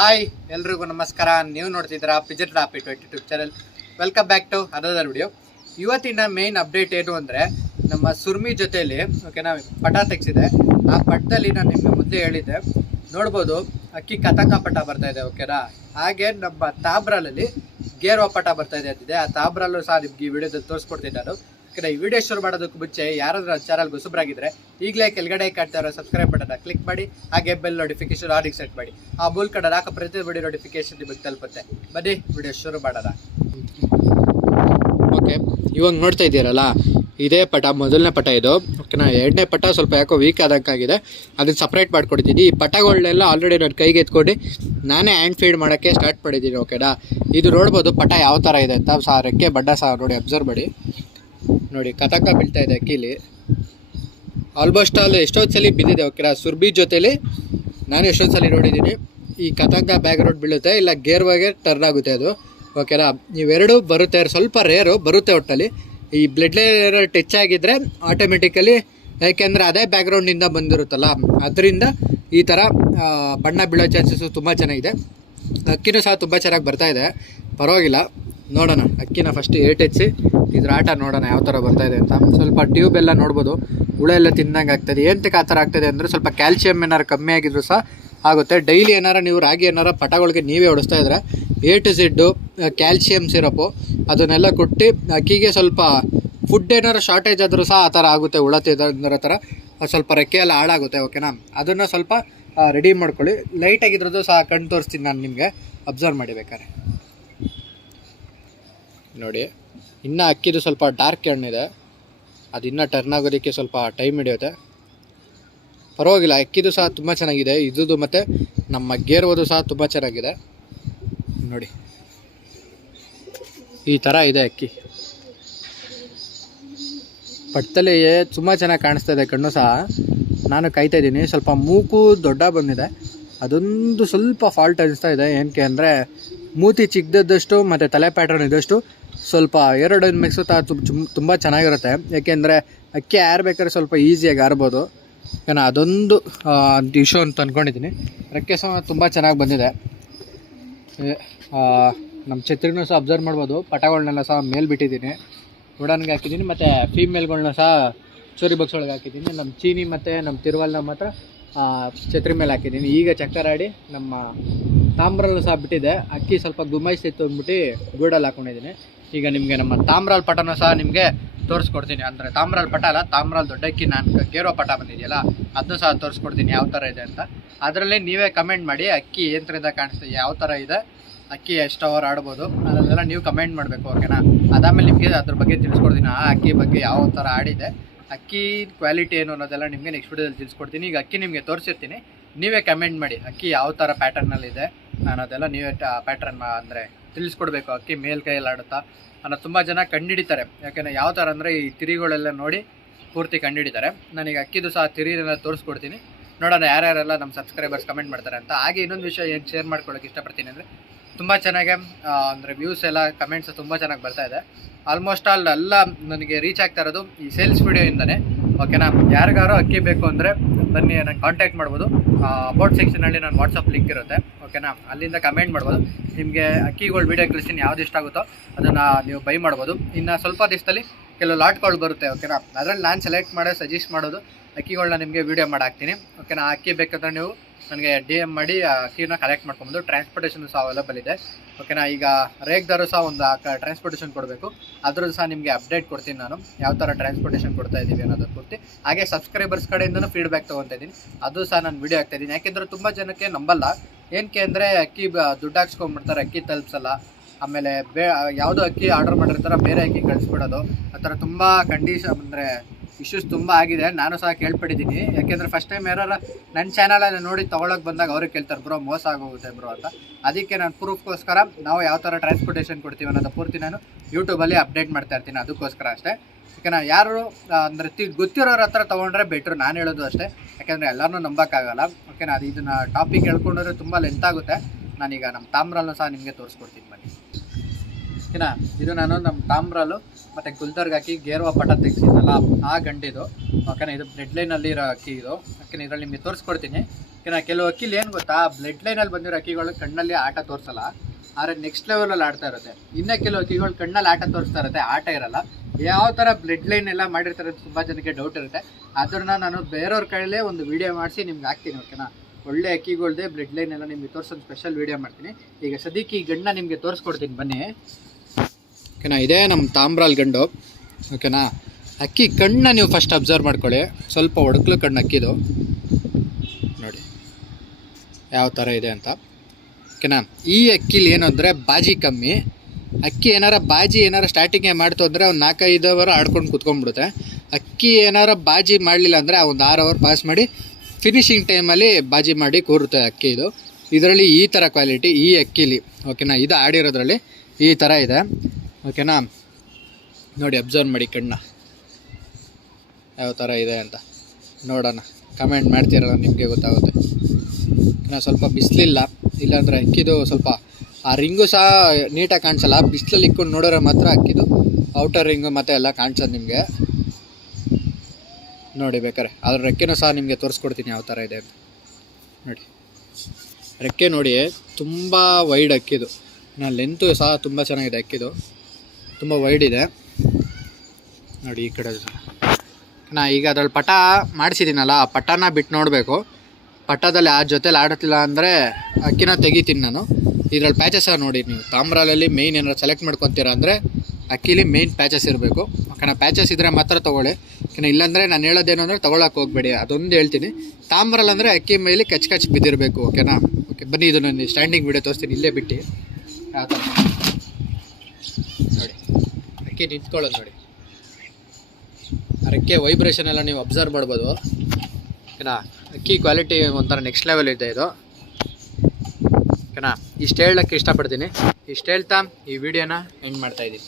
Hi ಎಲ್ರಿಗೂ ನಮಸ್ಕಾರ. ನೀವು ನೋಡ್ತಿದ್ದೀರಾ ಪಿಜರ್ topic YouTube channel. Welcome back to another video. ಇವತ್ತಿನ ಮೇನ್ ಅಪ್ಡೇಟ್ ಏನು ಅಂದರೆ, ನಮ್ಮ ಸುರ್ಮಿ ಜೊತೆಯಲ್ಲಿ ಓಕೆನಾ ಪಟ ತೆಗೆಸಿದೆ. ಆ ಪಟ್ಟದಲ್ಲಿ ನಾನು ನಿಮಗೆ ಮೊದಲೇ ಹೇಳಿದ್ದೆ, ನೋಡ್ಬೋದು ಅಕ್ಕಿ ಕತಕ ಪಟ ಬರ್ತಾ ಇದೆ ಓಕೆನಾ. ಹಾಗೆ ನಮ್ಮ ತಾಬ್ರಲಲ್ಲಿ ಗೇರ್ ಪಟ ಬರ್ತಾ ಇದೆ ಅಂತಿದೆ. ಆ ತಾಬ್ರಲ್ಲೂ ಸಹ ನಿಮ್ಗೆ ಈ ವಿಡಿಯೋದಲ್ಲಿ ತೋರಿಸ್ಕೊಡ್ತೀನಿ ನಾನು. ಓಕೆನಾ, ಈ ವಿಡಿಯೋ ಶುರು ಮಾಡೋದಕ್ಕೆ ಮುಂಚೆ ಯಾರಾದ್ರೂ ಚಾನಲ್ಗೆ ಹೊಸಬ್ರಾಗಿದ್ದರೆ ಈಗಲೇ ಕೆಳಗಡೆ ಕಾಣ್ತಾ ಇರೋ ಸಬ್ಸ್ಕ್ರೈಬ್ ಬಟನ್ನ ಕ್ಲಿಕ್ ಮಾಡಿ, ಹಾಗೆ ಬೆಲ್ ನೋಟಿಫಿಕೇಶನ್ ಆಡಿಗೆ ಸೆಟ್ ಮಾಡಿ. ಆ ಮೂಲಕ ನಾನು ಹಾಕೋ ಪ್ರತಿ ವಿಡಿಯೋ ನೋಟಿಫಿಕೇಶನ್ ನಿಮಗೆ ತಲುಪುತ್ತೆ. ಬನ್ನಿ ವಿಡಿಯೋ ಶುರು ಮಾಡೋಣ. ಓಕೆ, ಇವಾಗ ನೋಡ್ತಾ ಇದ್ದೀರಲ್ಲ, ಇದೇ ಪಟ ಮೊದಲನೇ ಪಟ ಇದು ಓಕೆನಾ. ಎರಡನೇ ಪಟ ಸ್ವಲ್ಪ ಯಾಕೋ ವೀಕ್ ಆದಂಗಾಗಿದೆ, ಅದನ್ನು ಸಪ್ರೇಟ್ ಮಾಡ್ಕೊಡ್ತೀನಿ. ಈ ಪಟಗಳನ್ನೆಲ್ಲ ಆಲ್ರೆಡಿ ನಾನು ಕೈಗೆ ಎತ್ಕೊಂಡು ನಾನೇ ಹ್ಯಾಂಡ್ ಫೀಡ್ ಮಾಡೋಕ್ಕೆ ಸ್ಟಾರ್ಟ್ ಮಾಡಿದ್ದೀನಿ ಓಕೆನಾ. ಇದು ನೋಡ್ಬೋದು ಪಟ ಯಾವ ಥರ ಇದೆ ಅಂತ. ಸಹ ರೆಕ್ಕೆ ಬಡ್ಡ ಸಹ ನೋಡಿ, ಅಬ್ಸರ್ವ್ ಮಾಡಿ. ನೋಡಿ ಕತಕ ಬೀಳ್ತಾ ಇದೆ ಅಕ್ಕಿಲಿ. ಆಲ್ಮೋಸ್ಟ್ ಆಲ್ ಎಷ್ಟೊಂದು ಸಲ ಬಿದ್ದಿದೆ ಓಕೆನಾ. ಸುರ್ಬಿ ಜೊತೆಲಿ ನಾನು ಎಷ್ಟೊಂದು ಸಲ ನೋಡಿದ್ದೀನಿ ಈ ಕತಕ ಬ್ಯಾಕ್ ರೋಡ್ ಬೀಳುತ್ತೆ, ಇಲ್ಲ ಗೇರ್ ಬಗ್ಗೆ ಟರ್ನ್ ಆಗುತ್ತೆ ಅದು ಓಕೆನಾ. ಇವೆರಡು ಬರುತ್ತೆ, ಸ್ವಲ್ಪ ರೇರು ಬರುತ್ತೆ ಒಟ್ಟಲ್ಲಿ. ಈ ಬ್ಲಡ್ ಲೇಯರ್ ಟಚ್ ಆಗಿದ್ದರೆ ಆಟೋಮೆಟಿಕಲಿ, ಯಾಕೆಂದರೆ ಅದೇ ಬ್ಯಾಕ್ಗ್ರೌಂಡಿಂದ ಬಂದಿರುತ್ತಲ್ಲ, ಅದರಿಂದ ಈ ಥರ ಬಣ್ಣ ಬೀಳೋ ಚಾನ್ಸಸ್ಸು ತುಂಬ ಚೆನ್ನಾಗಿದೆ. ಅಕ್ಕಿನೂ ಸಹ ತುಂಬ ಚೆನ್ನಾಗಿ ಬರ್ತಾಯಿದೆ, ಪರವಾಗಿಲ್ಲ. ನೋಡೋಣ ಅಕ್ಕಿನ ಫಸ್ಟ್ ಏಟೆಚ್ಚಿ ಇದ್ರ ಆಟ ನೋಡೋಣ ಯಾವ ಥರ ಬರ್ತಾಯಿದೆ ಅಂತ. ಸ್ವಲ್ಪ ಟ್ಯೂಬ್ ಎಲ್ಲ ನೋಡ್ಬೋದು, ಹುಳ ಎಲ್ಲ ತಿಂದಂಗೆ ಆಗ್ತದೆ. ಏನಕ್ಕೆ ಆ ಥರ ಆಗ್ತದೆ ಅಂದರೆ, ಸ್ವಲ್ಪ ಕ್ಯಾಲ್ಸಿಯಮ್ ಏನಾರು ಕಮ್ಮಿ ಆಗಿದ್ರು ಸಹ ಆಗುತ್ತೆ. ಡೈಲಿ ಏನಾರು ನೀವು ರಾಗಿ ಏನಾರು ಪಟಗಳಿಗೆ ನೀವೇ ಹೊಡಿಸ್ತಾ ಇದ್ರೆ A to Z calcium syrup ಅದನ್ನೆಲ್ಲ ಕೊಟ್ಟು ಅಕ್ಕಿಗೆ ಸ್ವಲ್ಪ ಫುಡ್ ಏನಾರು ಶಾರ್ಟೇಜ್ ಆದರೂ ಸಹ ಆ ಥರ ಆಗುತ್ತೆ. ಹುಳ ತಿಂದ್ರ ಥರ ಸ್ವಲ್ಪ ರೆಕ್ಕೆ ಎಲ್ಲ ಹಾಳಾಗುತ್ತೆ ಓಕೆನಾ. ಅದನ್ನು ಸ್ವಲ್ಪ ರೆಡಿ ಮಾಡ್ಕೊಳ್ಳಿ. ಲೈಟಾಗಿದ್ರದ್ದು ಸಹ ಕಣ್ಣು ತೋರಿಸ್ತೀನಿ ನಾನು ನಿಮಗೆ, ಅಬ್ಸರ್ವ್ ಮಾಡಿ ಬೇಕಾದ್ರೆ. ನೋಡಿ, ಇನ್ನೂ ಅಕ್ಕಿದು ಸ್ವಲ್ಪ ಡಾರ್ಕ್ ಹಣ್ಣಿದೆ, ಅದು ಇನ್ನೂ ಟರ್ನ್ ಆಗೋದಕ್ಕೆ ಸ್ವಲ್ಪ ಟೈಮ್ ಹಿಡಿಯುತ್ತೆ. ಪರವಾಗಿಲ್ಲ, ಅಕ್ಕಿದು ಸಹ ತುಂಬ ಚೆನ್ನಾಗಿದೆ. ಇದ್ದು ಮತ್ತು ನಮ್ಮ ಗೇರ್ವದು ಸಹ ತುಂಬ ಚೆನ್ನಾಗಿದೆ. ನೋಡಿ ಈ ಥರ ಇದೆ ಅಕ್ಕಿ. ಪಟ್ಟದಲ್ಲಿ ತುಂಬ ಚೆನ್ನಾಗಿ ಕಾಣಿಸ್ತಾ ಇದೆ, ಕಣ್ಣು ಸಹ. ನಾನು ಕಾಯ್ತಾ ಇದ್ದೀನಿ. ಸ್ವಲ್ಪ ಮೂಗು ದೊಡ್ಡ ಬಂದಿದೆ, ಅದೊಂದು ಸ್ವಲ್ಪ ಫಾಲ್ಟ್ ಅನಿಸ್ತಾ ಇದೆ. ಏನಕ್ಕೆ ಅಂದರೆ, ಮೂತಿ ಚಿಕ್ಕದಷ್ಟು ಮತ್ತು ತಲೆ ಪ್ಯಾಟ್ರನ್ ಇದ್ದಷ್ಟು ಸ್ವಲ್ಪ ಎರಡು ಮಿಕ್ಸು ತುಂಬ ಚೆನ್ನಾಗಿರುತ್ತೆ. ಯಾಕೆಂದರೆ ಅಕ್ಕಿ ಆರ್ಬೇಕಾದ್ರೆ ಸ್ವಲ್ಪ ಈಸಿಯಾಗಿ ಆರ್ಬೋದು ಏನ, ಅದೊಂದು ಇಶ್ಯೂ ಅಂತ ಅಂದ್ಕೊಂಡಿದ್ದೀನಿ. ರೆಕ್ಕೆ ಸಹ ತುಂಬ ಚೆನ್ನಾಗಿ ಬಂದಿದೆ. ನಮ್ಮ ಛತ್ರಿನೂ ಸಹ ಅಬ್ಸರ್ವ್ ಮಾಡ್ಬೋದು. ಪಟಗಳನ್ನೆಲ್ಲ ಸಹ ಮೇಲೆ ಬಿಟ್ಟಿದ್ದೀನಿ, ಉಡಾನ್ಗೆ ಹಾಕಿದ್ದೀನಿ, ಮತ್ತು ಫೀಮೇಲ್ಗಳನ್ನ ಸಹ ಚೋರಿ ಬಾಕ್ಸ್ ಒಳಗೆ ಹಾಕಿದ್ದೀನಿ. ನಮ್ಮ ಚೀನಿ ಮತ್ತು ನಮ್ಮ ತಿರುವಲ್ನ ಮಾತ್ರ ಛತ್ರಿ ಮೇಲೆ ಹಾಕಿದ್ದೀನಿ. ಈಗ ಚಕ್ಕರ್ ಆಡಿ ನಮ್ಮ ತಾಮ್ರಲ್ಲೂ ಸಹ ಬಿಟ್ಟಿದೆ. ಅಕ್ಕಿ ಸ್ವಲ್ಪ ಗುಮಾಯಿಸ್ತಿತ್ತು ಅಂದ್ಬಿಟ್ಟು ಗೂಡಲ್ಲಿ ಹಾಕ್ಕೊಂಡಿದ್ದೀನಿ. ಈಗ ನಿಮಗೆ ನಮ್ಮ ತಾಮ್ರಾಲ್ ಪಟನೂ ಸಹ ನಿಮಗೆ ತೋರಿಸ್ಕೊಡ್ತೀನಿ. ಅಂದರೆ ತಾಮ್ರಾಲ್ ಪಟ ಅಲ್ಲ, ತಾಮ್ರಾಲ್ ದೊಡ್ಡ ಅಕ್ಕಿ ನಾನು ಗೇರೋ ಪಟ ಬಂದಿದೆಯಲ್ಲ, ಅದನ್ನೂ ಸಹ ತೋರಿಸ್ಕೊಡ್ತೀನಿ ಯಾವ ಥರ ಇದೆ ಅಂತ. ಅದರಲ್ಲಿ ನೀವೇ ಕಮೆಂಟ್ ಮಾಡಿ ಅಕ್ಕಿ ಏಂತ್ರಿಂದ ಕಾಣಿಸ್ತದೆ, ಯಾವ ಥರ ಇದೆ, ಅಕ್ಕಿ ಎಷ್ಟು ಅವರ್ ಆಡ್ಬೋದು ಅದನ್ನೆಲ್ಲ ನೀವು ಕಮೆಂಟ್ ಮಾಡಬೇಕು ಓಕೆನಾ. ಅದಾದಮೇಲೆ ನಿಮಗೆ ಅದ್ರ ಬಗ್ಗೆ ತಿಳಿಸ್ಕೊಡ್ತೀನಿ, ಆ ಅಕ್ಕಿ ಬಗ್ಗೆ ಯಾವ ಥರ ಆಡಿದೆ, ಅಕ್ಕಿ ಕ್ವಾಲಿಟಿ ಏನು ಅನ್ನೋದೆಲ್ಲ ನಿಮಗೆ ನೆಕ್ಸ್ಟ್ ವಿಡಿಯೋದಲ್ಲಿ ತಿಳಿಸ್ಕೊಡ್ತೀನಿ. ಈಗ ಅಕ್ಕಿ ನಿಮಗೆ ತೋರಿಸಿರ್ತೀನಿ, ನೀವೇ ಕಮೆಂಟ್ ಮಾಡಿ ಅಕ್ಕಿ ಯಾವ ಥರ ಪ್ಯಾಟರ್ನಲ್ಲಿದೆ ಅನ್ನೋದೆಲ್ಲ ನೀವೇ ಪ್ಯಾಟ್ರನ್ ಅಂದರೆ ತಿಳಿಸ್ಕೊಡ್ಬೇಕು. ಅಕ್ಕಿ ಮೇಲ್ಕೈಯಲ್ಲಿ ಆಡುತ್ತಾ ಅನ್ನೋ ತುಂಬ ಜನ ಕಂಡುಹಿಡಿತಾರೆ. ಯಾಕೆಂದರೆ ಯಾವ ಥರ ಅಂದರೆ ಈ ತಿರಿಗಳೆಲ್ಲ ನೋಡಿ ಪೂರ್ತಿ ಕಂಡುಹಿಡಿತಾರೆ. ನಾನೀಗ ಅಕ್ಕಿದು ಸಹ ತಿರಿನೆಲ್ಲ ತೋರಿಸ್ಕೊಡ್ತೀನಿ, ನೋಡೋಣ ಯಾರ್ಯಾರೆಲ್ಲ ನಮ್ಮ ಸಬ್ಸ್ಕ್ರೈಬರ್ಸ್ ಕಮೆಂಟ್ ಮಾಡ್ತಾರೆ ಅಂತ. ಹಾಗೆ ಇನ್ನೊಂದು ವಿಷಯ ಏನು ಶೇರ್ ಮಾಡ್ಕೊಳ್ಳೋಕೆ ಇಷ್ಟಪಡ್ತೀನಿ ಅಂದರೆ, ತುಂಬ ಚೆನ್ನಾಗೆ ಅಂದರೆ ವ್ಯೂಸ್ ಎಲ್ಲ ಕಮೆಂಟ್ಸ್ ತುಂಬ ಚೆನ್ನಾಗಿ ಬರ್ತಾ ಇದೆ. ಆಲ್ಮೋಸ್ಟ್ ಆಲ್ ಎಲ್ಲ ನನಗೆ ರೀಚ್ ಆಗ್ತಾ ಇರೋದು ಈ ಸೇಲ್ಸ್ ವಿಡಿಯೋಯಿಂದನೇ ಓಕೆನಾ. ಯಾರಿಗಾರು ಅಕ್ಕಿ ಬೇಕು ಅಂದರೆ ಬನ್ನಿ, ನಾನು ಕಾಂಟ್ಯಾಕ್ಟ್ ಮಾಡ್ಬೋದು. ಅಬೌಟ್ ಸೆಕ್ಷನಲ್ಲಿ ನಾನು ವಾಟ್ಸಪ್ ಲಿಂಕ್ ಇರುತ್ತೆ ಓಕೆನಾ, ಅಲ್ಲಿಂದ ಕಮೆಂಟ್ ಮಾಡ್ಬೋದು. ನಿಮಗೆ ಅಕ್ಕಿಗಳು ವೀಡಿಯೋ ಕಳಿಸ್ತೀನಿ, ಯಾವ್ದು ಇಷ್ಟ ಆಗುತ್ತೋ ಅದನ್ನು ನೀವು ಬೈ ಮಾಡ್ಬೋದು. ಇನ್ನು ಸ್ವಲ್ಪ ದಿವಸದಲ್ಲಿ ಕೆಲವು ಲಾಟ್ಗಳು ಬರುತ್ತೆ ಓಕೆನಾ. ಅದರಲ್ಲಿ ನಾನು ಸೆಲೆಕ್ಟ್ ಮಾಡಿ ಸಜೆಸ್ಟ್ ಮಾಡೋದು ಅಕ್ಕಿಗಳನ್ನ ನಿಮಗೆ ವೀಡಿಯೋ ಮಾಡಿ ಹಾಕ್ತೀನಿ ಓಕೆನಾ. ಅಕ್ಕಿ ಬೇಕಂದ್ರೆ ನೀವು ನನಗೆ DM ಮಾಡಿ ಅಕ್ಕಿನ ಕಲೆಕ್ಟ್ ಮಾಡ್ಕೊಬೋದು. ಟ್ರಾನ್ಸ್ಪೋರ್ಟೇಷನ್ ಸಹ ಅವೈಲೇಬಲ್ ಇದೆ ಓಕೆನಾ. ಈಗ ರೇಗ್ದಾರು ಸಹ ಒಂದು ಟ್ರಾನ್ಸ್ಪೋರ್ಟೇಷನ್ ಕೊಡಬೇಕು, ಅದ್ರದ್ದು ಸಹ ನಿಮಗೆ ಅಪ್ಡೇಟ್ ಕೊಡ್ತೀನಿ ನಾನು, ಯಾವ ಥರ ಟ್ರಾನ್ಸ್ಪೋರ್ಟೇಷನ್ ಕೊಡ್ತಾ ಇದ್ದೀವಿ ಅನ್ನೋದ್ರ ಪೂರ್ತಿ. ಹಾಗೆ ಸಬ್ಸ್ಕ್ರೈಬರ್ಸ್ ಕಡೆಯಿಂದನೂ ಫೀಡ್ಬ್ಯಾಕ್ ತೊಗೊತಾ ಇದ್ದೀನಿ, ಅದು ಸಹ ನಾನು ವೀಡಿಯೋ ಹಾಕ್ತಾಯಿದ್ದೀನಿ. ಯಾಕೆಂದರೆ ತುಂಬ ಜನಕ್ಕೆ ನಂಬಲ್ಲ, ಏನಕ್ಕೆ ಅಂದರೆ ಅಕ್ಕಿ ದುಡ್ಡು ಹಾಕ್ಸ್ಕೊಂಡ್ಬಿಡ್ತಾರೆ, ಅಕ್ಕಿ ತಲುಪಿಸಲ್ಲ. ಆಮೇಲೆ ಯಾವುದೋ ಅಕ್ಕಿ ಆರ್ಡರ್ ಮಾಡಿರ್ತಾರೆ, ಬೇರೆ ಅಕ್ಕಿ ಕಳಿಸ್ಬಿಡೋದು, ಆ ಥರ ತುಂಬ ಕಂಡೀಷನ್ ಅಂದರೆ ಇಶ್ಯೂಸ್ ತುಂಬ ಆಗಿದೆ. ನಾನು ಸಹ ಕೇಳ್ಪಟ್ಟಿದ್ದೀನಿ. ಯಾಕೆಂದರೆ ಫಸ್ಟ್ ಟೈಮ್ ಯಾರು ನನ್ನ ಚಾನಲಲ್ಲಿ ನೋಡಿ ತೊಗೊಳಕ್ಕೆ ಬಂದಾಗ ಅವ್ರಿಗೆ ಕೇಳ್ತಾರೆ, ಬ್ರೋ ಮೋಸ ಆಗೋಗುತ್ತೆ ಬ್ರೋ ಅಂತ. ಅದಕ್ಕೆ ನಾನು ಪ್ರೂಫ್ಗೋಸ್ಕರ ನಾವು ಯಾವ ಥರ ಟ್ರಾನ್ಸ್ಪೋರ್ಟೇಷನ್ ಕೊಡ್ತೀವಿ ಅನ್ನೋದು ಪೂರ್ತಿ ನಾನು ಯೂಟ್ಯೂಬಲ್ಲಿ ಅಪ್ಡೇಟ್ ಮಾಡ್ತಾ ಇರ್ತೀನಿ, ಅದಕ್ಕೋಸ್ಕರ ಅಷ್ಟೇ. ಯಾಕೆಂದರೆ ಯಾರು ಅಂದರೆ ಗೊತ್ತಿರೋರ ಹತ್ರ ತೊಗೊಂಡ್ರೆ ಬೆಟ್ರು, ನಾನು ಹೇಳೋದು ಅಷ್ಟೇ. ಯಾಕೆಂದರೆ ಎಲ್ಲರೂ ನಂಬೋಕ್ಕಾಗಲ್ಲ ಓಕೆನಾ. ಅದು ಇದನ್ನು ಟಾಪಿಕ್ ಹೇಳ್ಕೊಂಡ್ರೆ ತುಂಬ ಲೆಂತ್ ಆಗುತ್ತೆ. ನಾನೀಗ ನಮ್ಮ ತಾಮ್ರಲ್ಲೂ ಸಹ ನಿಮಗೆ ತೋರಿಸ್ಕೊಡ್ತೀನಿ ಬನ್ನಿ. ಓಕೆನಾ. ಇದು ನಾನು ನಮ್ಮ ತಾಮ್ರಲು ಮತ್ತು ಗುಲ್ದರ್ಗೆ ಹಾಕಿ ಗೇರ್ವಾ ಪಟ ತೆಗ್ಸಿದ್ನಲ್ಲ ಆ ಗಂಡಿದು ಓಕೆನಾ. ಇದು ಬ್ಲಡ್ ಲೈನಲ್ಲಿ ಇರೋ ಅಕ್ಕಿ ಇದು ಓಕೆನಾ. ಇದರಲ್ಲಿ ನಿಮಗೆ ತೋರಿಸ್ಕೊಡ್ತೀನಿ ಓಕೆನಾ. ಕೆಲವು ಅಕ್ಕಿಲಿ ಏನು ಗೊತ್ತಾ, ಬ್ಲಡ್ ಲೈನಲ್ಲಿ ಬಂದಿರೋ ಅಕ್ಕಿಗಳು ಕಣ್ಣಲ್ಲಿ ಆಟ ತೋರಿಸಲ್ಲ, ಆದರೆ ನೆಕ್ಸ್ಟ್ ಲೆವೆಲಲ್ಲಿ ಆಡ್ತಾ ಇರುತ್ತೆ. ಇನ್ನೂ ಕೆಲವು ಅಕ್ಕಿಗಳು ಕಣ್ಣಲ್ಲಿ ಆಟ ತೋರಿಸ್ತಾ ಇರುತ್ತೆ, ಆಟ ಇರಲ್ಲ. ಯಾವ ಥರ ಬ್ಲಡ್ ಲೈನ್ ಎಲ್ಲ ಮಾಡಿರ್ತಾರೆ ತುಂಬ ಜನಕ್ಕೆ ಡೌಟ್ ಇರುತ್ತೆ. ಅದನ್ನು ನಾನು ಬೇರೆಯವ್ರ ಕೈಯಲ್ಲೇ ಒಂದು ವೀಡಿಯೋ ಮಾಡಿಸಿ ನಿಮ್ಗೆ ಹಾಕ್ತೀನಿ ಓಕೆನಾ. ಒಳ್ಳೆ ಅಕ್ಕಿಗಳ್ದೆ ಬ್ಲಡ್ ಲೈನ್ ಎಲ್ಲ ನಿಮಗೆ ತೋರಿಸೋದು ಸ್ಪೆಷಲ್ ವೀಡಿಯೋ ಮಾಡ್ತೀನಿ. ಈಗ ಸದ್ಯಕ್ಕೆ ಈ ಗಂಡನ್ನ ನಿಮಗೆ ತೋರಿಸ್ಕೊಡ್ತೀನಿ ಬನ್ನಿ ಓಕೆನಾ. ಇದೇ ನಮ್ಮ ತಾಮ್ರಾಲ್ ಗಂಡು ಓಕೆನಾ. ಅಕ್ಕಿ ಕಣ್ಣನ್ನ ನೀವು ಫಸ್ಟ್ ಅಬ್ಸರ್ವ್ ಮಾಡ್ಕೊಳ್ಳಿ, ಸ್ವಲ್ಪ ಒಡಕ್ಲು ಕಣ್ಣು ಅಕ್ಕಿದು ನೋಡಿ ಯಾವ ಥರ ಇದೆ ಅಂತ ಓಕೆನಾ. ಈ ಅಕ್ಕಿಲಿ ಏನು ಅಂದರೆ ಬಾಜಿ ಕಮ್ಮಿ. ಅಕ್ಕಿ ಬಾಜಿ ಏನಾರ ಸ್ಟಾರ್ಟಿಂಗೇ ಮಾಡ್ತು ಅಂದರೆ ಒಂದು 4-5 ಅವರ್ ಆಡ್ಕೊಂಡು ಕುತ್ಕೊಂಡ್ಬಿಡುತ್ತೆ. ಅಕ್ಕಿ ಏನಾರ ಬಾಜಿ ಮಾಡಲಿಲ್ಲ ಅಂದರೆ ಒಂದು 6 ಅವರ್ ಪಾಸ್ ಮಾಡಿ ಫಿನಿಶಿಂಗ್ ಟೈಮಲ್ಲಿ ಬಾಜಿ ಮಾಡಿ ಕೂರುತ್ತೆ ಅಕ್ಕಿ. ಇದರಲ್ಲಿ ಈ ಥರ ಕ್ವಾಲಿಟಿ ಈ ಅಕ್ಕಿಲಿ ಓಕೆನಾ. ಇದು ಆಡಿರೋದ್ರಲ್ಲಿ ಈ ಥರ ಇದೆ ಓಕೆನಾ. ನೋಡಿ ಅಬ್ಸರ್ವ್ ಮಾಡಿ ಕಣ್ಣ ಯಾವ ಥರ ಇದೆ ಅಂತ ನೋಡೋಣ. ಕಮೆಂಟ್ ಮಾಡ್ತೀರಲ್ಲ ನಿಮಗೆ ಗೊತ್ತಾಗುತ್ತೆ ಓಕೆನಾ. ಸ್ವಲ್ಪ ಬಿಸಿಲಿಲ್ಲ, ಇಲ್ಲಾಂದರೆ ಅಕ್ಕಿದು ಸ್ವಲ್ಪ ಆ ರಿಂಗು ಸಹ ನೀಟಾಗಿ ಕಾಣಿಸಲ್ಲ. ಬಿಸಿಲಲ್ಲಿ ಇಕ್ಕೊಂಡು ನೋಡಿದ್ರೆ ಮಾತ್ರ ಅಕ್ಕಿದು ಔಟರ್ ರಿಂಗು ಮತ್ತು ಎಲ್ಲ ಕಾಣಿಸೋದು ನಿಮಗೆ ನೋಡಿ. ಬೇಕಾರೆ ಅದ್ರ ರೆಕ್ಕೆನೂ ಸಹ ನಿಮಗೆ ತೋರಿಸ್ಕೊಡ್ತೀನಿ ಯಾವ ಥರ ಇದೆ ಅಂತ ನೋಡಿ. ರೆಕ್ಕೆ ನೋಡಿ ತುಂಬ ವೈಡ್ ಅಕ್ಕಿದು. ಲೆಂತು ಸಹ ತುಂಬ ಚೆನ್ನಾಗಿದೆ ಅಕ್ಕಿದು, ತುಂಬ ವೈಡ್ ಇದೆ ನೋಡಿ. ಈ ಕಡೆ ನಾ ಈಗ ಅದ್ರಲ್ಲಿ ಪಟ ಮಾಡಿಸಿದ್ದೀನಲ್ಲ, ಆ ಪಟನ ಬಿಟ್ಟು ನೋಡಬೇಕು. ಪಟ್ಟದಲ್ಲಿ ಆ ಜೊತೆಲಿ ಆಡುತ್ತಿಲ್ಲ ಅಂದರೆ ಅಕ್ಕಿನ ತೆಗಿತೀನಿ ನಾನು. ಇದರಲ್ಲಿ ಪ್ಯಾಚಸ್ ನೋಡಿ, ನೀವು ತಾಮ್ರಲ್ಲಿ ಮೇಯ್ನ್ ಏನಾರು ಸೆಲೆಕ್ಟ್ ಮಾಡ್ಕೊತೀರ ಅಂದರೆ ಅಕ್ಕಿಲಿ ಮೇಯ್ನ್ ಪ್ಯಾಚಸ್ ಇರಬೇಕು ಓಕೆನಾ. ಪ್ಯಾಚಸ್ ಇದ್ದರೆ ಮಾತ್ರ ತೊಗೊಳ್ಳಿ ಓಕೆನಾ. ಇಲ್ಲಾಂದರೆ ನಾನು ಹೇಳೋದೇನು ಅಂದರೆ ತೊಗೊಳಕ್ಕೆ ಹೋಗಬೇಡಿ, ಅದೊಂದು ಹೇಳ್ತೀನಿ. ತಾಮ್ರಲ್ಲಿ ಅಂದರೆ ಅಕ್ಕಿ ಮೇಲೆ ಕಚ್ ಬಿದ್ದಿರಬೇಕು ಓಕೆನಾ. ಓಕೆ ಬನ್ನಿ, ಇದು ನಾನು ಸ್ಟ್ಯಾಂಡಿಂಗ್ ವಿಡಿಯೋ ತೋರಿಸ್ತೀನಿ ಇಲ್ಲೇ ಬಿಟ್ಟು ಯಾವ ಥರ ನೋಡಿ. ಅಕ್ಕಿ ನಿಂತ್ಕೊಳ್ಳೋದು ನೋಡಿ, ರೆಕ್ಕೆ ವೈಬ್ರೇಷನ್ ಎಲ್ಲ ನೀವು ಅಬ್ಸರ್ವ್ ಮಾಡ್ಬೋದು ಓಕೆನಾ. ಅಕ್ಕಿ ಕ್ವಾಲಿಟಿ ಒಂಥರ ನೆಕ್ಸ್ಟ್ ಲೆವೆಲ್ ಇದೆ ಇದು ಓಕೆನಾ. ಇಷ್ಟು ಹೇಳೋಕ್ಕೆ ಇಷ್ಟಪಡ್ತೀನಿ. ಇಷ್ಟು ಹೇಳ್ತಾ ಈ ವಿಡಿಯೋನ ಎಂಡ್ ಮಾಡ್ತಾಯಿದ್ದೀನಿ.